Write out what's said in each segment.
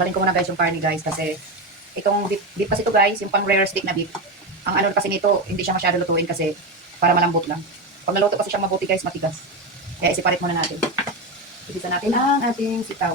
Tanggalin ko muna guys yung karne guys kasi itong beef kasi ito guys, yung pang rare steak na beef. Ang ano kasi nito, hindi siya masyado lutuin kasi para malambot lang. Pag naluto kasi siyang mabuti guys, matigas. Kaya isiparit muna natin. Igisa natin ang ating sitaw.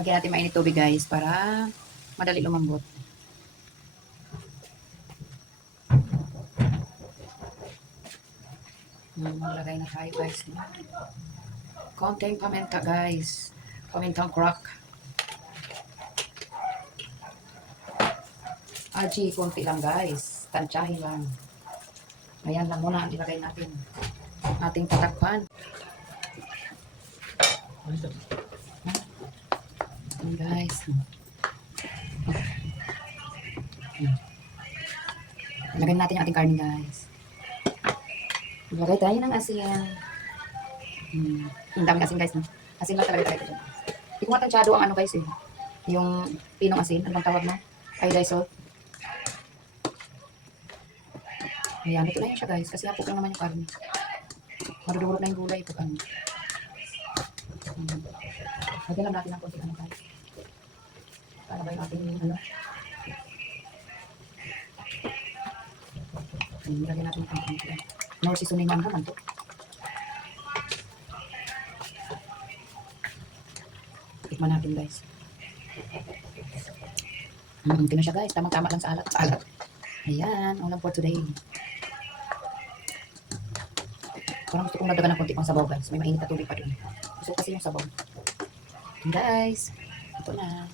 Lagyan natin mainit tubig guys para madali lumambot. Lagay na tayo guys. Konting paminta guys. Pamintang crack. Aji, konti lang guys. Tansyahin lang. Ayan lang muna ang ilagay natin. Ating tatakpan. Ayan guys. Ilagay natin yung ating karne guys. Ilagay tayo ng asin. Ang daming asin guys. No? Asin lang talaga tayo dyan. Hindi ko matansyado ang ano guys eh. Yung pinong asin. Ano bang tawag mo? Iodized salt. Ayan, ito na yun siya guys. Kasi hapok lang naman yung karne. Marudurot na yung gulay. Pag ano. Lagyan lang natin ng konti ano guys. Para ba yung ating ano. Lagyan natin yung konti. No seasoning lang naman to. Tikman natin guys. Ito na siya guys. Tamang-tama lang sa alat. Ayan, ulam for today. Parang gusto kong nagdagan ng konti pang sabaw guys. May mainit na tubig pa dun. Gusto kasi yung sabaw. And guys, ito na.